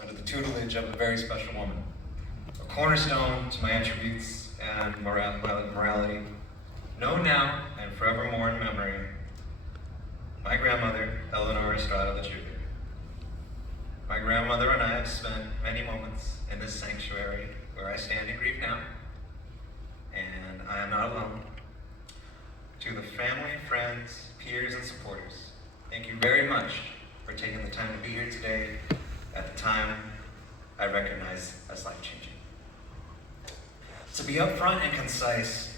under the tutelage of a very special woman, a cornerstone to my attributes and morality, known now and forevermore in memory, my grandmother, Eleanor Estrada the Jr. My grandmother and I have spent many moments in this sanctuary where I stand in grief now, and I am not alone. To the family, friends, peers, and supporters, thank you very much for taking the time to be here today at the time I recognize as life-changing. To be upfront and concise,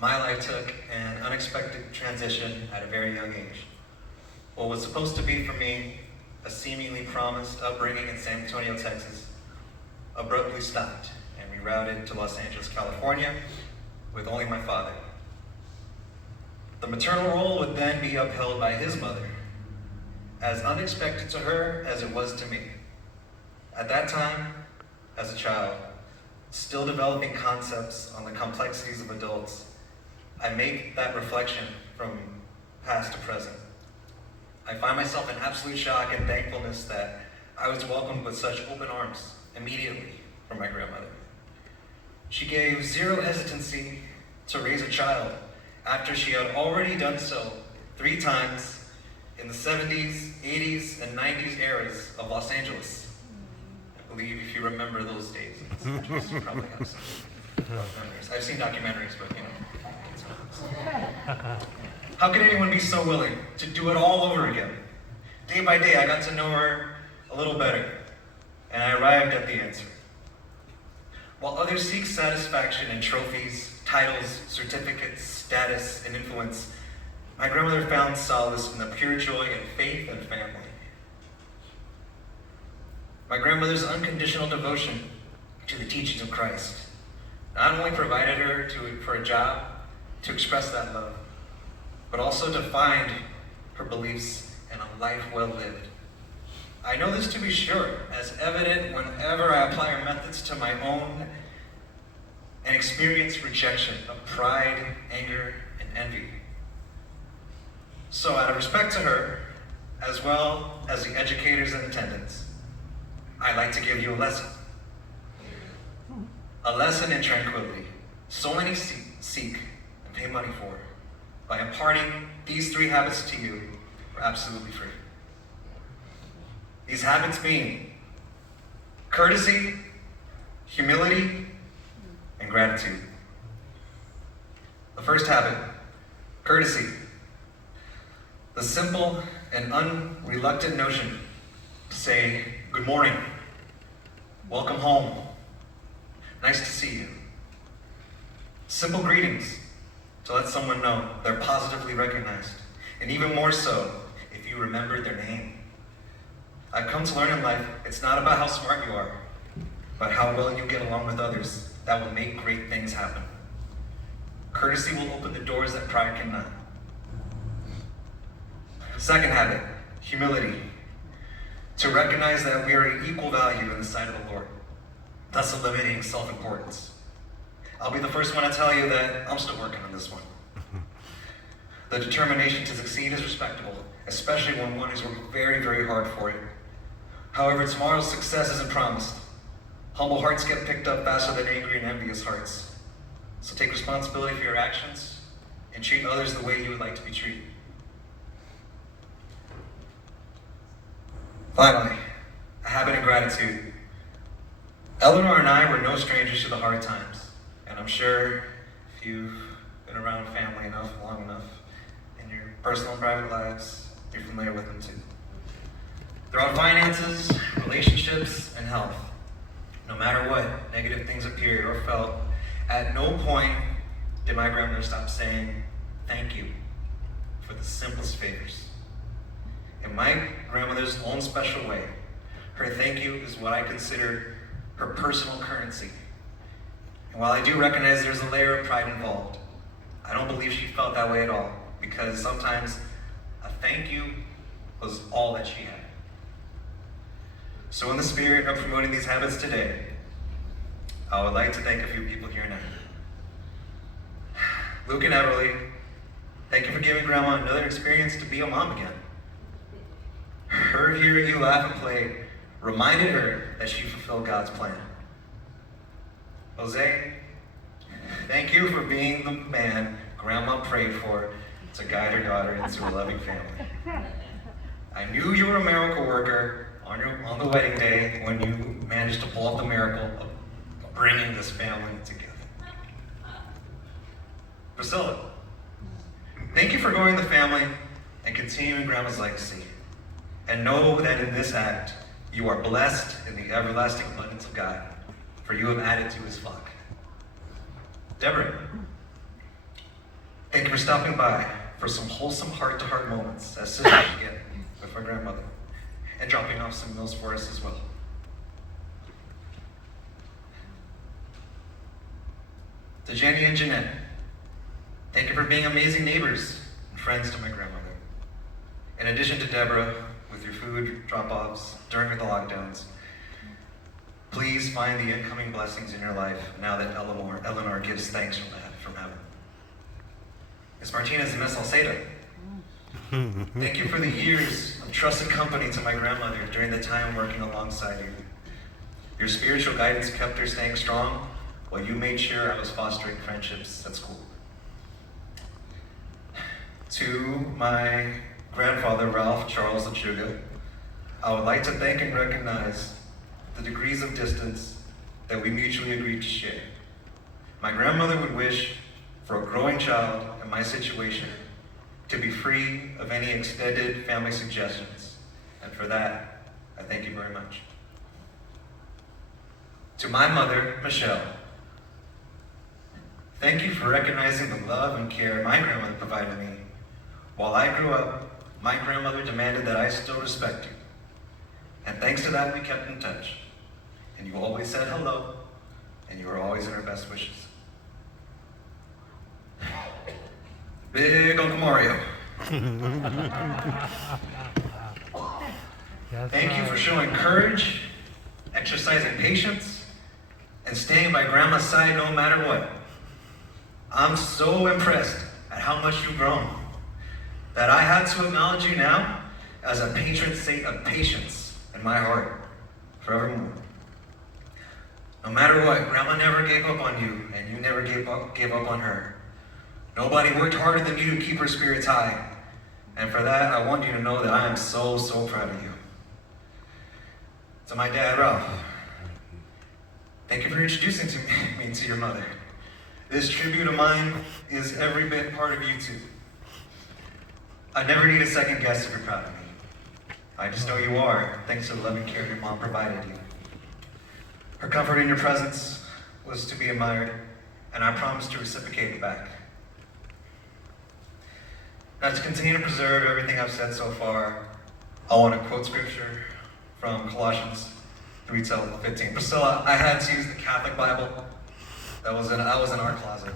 my life took an unexpected transition at a very young age. What was supposed to be for me a seemingly promised upbringing in San Antonio, Texas, abruptly stopped and rerouted to Los Angeles, California, with only my father. The maternal role would then be upheld by his mother, as unexpected to her as it was to me. At that time, as a child, still developing concepts on the complexities of adults, I make that reflection from past to present. I find myself in absolute shock and thankfulness that I was welcomed with such open arms immediately from my grandmother. She gave zero hesitancy to raise a child after she had already done so 3 times in the 70s, 80s, and 90s eras of Los Angeles. I believe if you remember those days, you probably have some memories. I've seen documentaries, but How could anyone be so willing to do it all over again? Day by day, I got to know her a little better, and I arrived at the answer. While others seek satisfaction in trophies, titles, certificates, status, and influence, my grandmother found solace in the pure joy in faith and family. My grandmother's unconditional devotion to the teachings of Christ not only provided her for a job to express that love, but also defined her beliefs in a life well lived. I know this to be sure, as evident whenever I apply her methods to my own and experience rejection of pride, anger, and envy. So out of respect to her, as well as the educators in attendance, I'd like to give you a lesson. A lesson in tranquility. So many seek and pay money for, by imparting these 3 habits to you for absolutely free. These habits being courtesy, humility, and gratitude. The first habit, courtesy. The simple and unreluctant notion to say, good morning, welcome home, nice to see you. Simple greetings to let someone know they're positively recognized, and even more so if you remember their name. I've come to learn in life, it's not about how smart you are, but how well you get along with others that will make great things happen. Courtesy will open the doors that pride cannot. Second habit, humility. To recognize that we are of equal value in the sight of the Lord, thus eliminating self-importance. I'll be the first one to tell you that I'm still working on this one. The determination to succeed is respectable, especially when one is working very, very hard for it. However, tomorrow's success isn't promised. Humble hearts get picked up faster than angry and envious hearts. So take responsibility for your actions and treat others the way you would like to be treated. Finally, a habit of gratitude. Eleanor and I were no strangers to the hard times, and I'm sure if you've been around family enough, long enough, in your personal and private lives, you're familiar with them too. Throughout finances, relationships, and health, no matter what negative things appeared or felt, at no point did my grandmother stop saying thank you for the simplest favors. In my grandmother's own special way, her thank you is what I consider her personal currency. And while I do recognize there's a layer of pride involved, I don't believe she felt that way at all, because sometimes a thank you was all that she had. So in the spirit of promoting these habits today, I would like to thank a few people here now. Luke and Everly, thank you for giving Grandma another experience to be a mom again. Her hearing you laugh and play reminded her that she fulfilled God's plan. Jose, thank you for being the man Grandma prayed for to guide her daughter into a loving family. I knew you were a miracle worker on the wedding day when you managed to pull off the miracle of bringing this family together. Priscilla, thank you for growing the family and continuing Grandma's legacy. And know that in this act, you are blessed in the everlasting abundance of God, for you have added to his flock. Deborah, thank you for stopping by for some wholesome heart-to-heart moments as sisters get with my grandmother, and dropping off some meals for us as well. To Jenny and Jeanette, thank you for being amazing neighbors and friends to my grandmother. In addition to Deborah, with your food drop-offs during the lockdowns, please find the incoming blessings in your life now that Eleanor gives thanks from heaven. Miss Martinez and Miss Alceda, thank you for the years of trusted company to my grandmother during the time working alongside you. Your spiritual guidance kept her staying strong while you made sure I was fostering friendships at school. To my grandfather, Ralph Charles Lechuga, I would like to thank and recognize the degrees of distance that we mutually agreed to share. My grandmother would wish for a growing child in my situation to be free of any extended family suggestions, and for that, I thank you very much. To my mother, Michelle, thank you for recognizing the love and care my grandmother provided me. While I grew up, my grandmother demanded that I still respect you. And thanks to that, we kept in touch. And you always said hello, and you were always in her best wishes. Big Uncle Mario. Thank you for showing courage, exercising patience, and staying by Grandma's side no matter what. I'm so impressed at how much you've grown that I had to acknowledge you now as a patron saint of patience in my heart, forevermore. No matter what, Grandma never gave up on you, and you never gave up on her. Nobody worked harder than you to keep her spirits high, and for that, I want you to know that I am so, so proud of you. To my dad, Ralph, thank you for introducing me to your mother. This tribute of mine is every bit part of you too. I never need a second guess if you're proud of me. I just know you are, thanks to the loving care your mom provided you. Her comfort in your presence was to be admired, and I promise to reciprocate it back. Now, to continue to preserve everything I've said so far, I want to quote scripture from Colossians 3:15. Priscilla, I had to use the Catholic Bible. I was in our closet.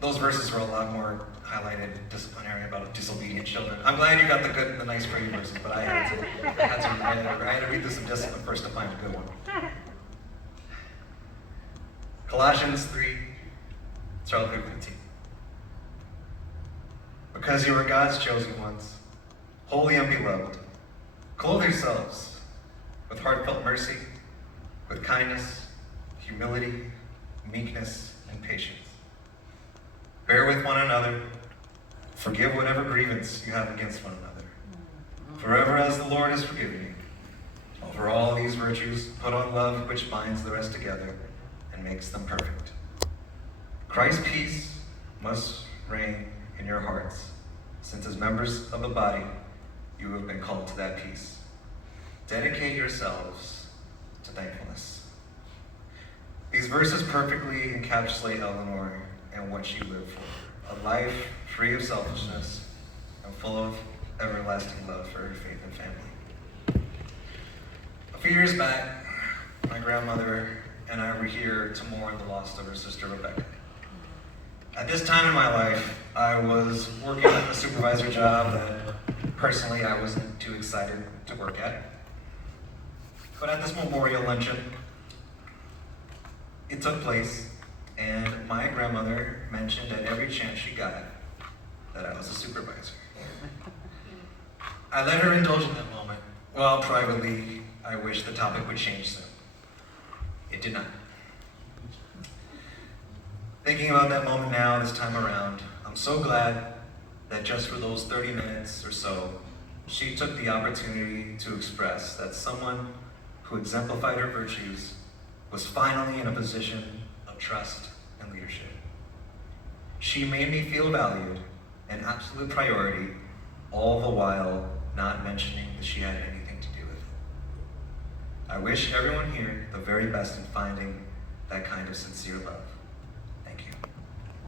Those verses were a lot more highlighted, disciplinary about disobedient children. I'm glad you got the nice pretty verses, but I had to read this in discipline first to find a good one. Colossians 3:15. Because you are God's chosen ones, holy and beloved, clothe yourselves with heartfelt mercy, with kindness, humility, meekness, and patience. Bear with one another, forgive whatever grievance you have against one another. Forever as the Lord has forgiven you. Over all these virtues, put on love, which binds the rest together and makes them perfect. Christ's peace must reign in your hearts, since as members of the body, you have been called to that peace. Dedicate yourselves to thankfulness. These verses perfectly encapsulate Eleanor and what she lived for. A life free of selfishness and full of everlasting love for her faith and family. A few years back, my grandmother and I were here to mourn the loss of her sister Rebecca. At this time in my life, I was working a supervisor job that personally I wasn't too excited to work at. But at this memorial luncheon, it took place, and my grandmother mentioned at every chance she got that I was a supervisor. I let her indulge in that moment, while privately I wish the topic would change soon. It did not. Thinking about that moment now, this time around, I'm so glad that just for those 30 minutes or so, she took the opportunity to express that someone who exemplified her virtues was finally in a position of trust and leadership. She made me feel valued, an absolute priority, all the while not mentioning that she had anything to do with it. I wish everyone here the very best in finding that kind of sincere love.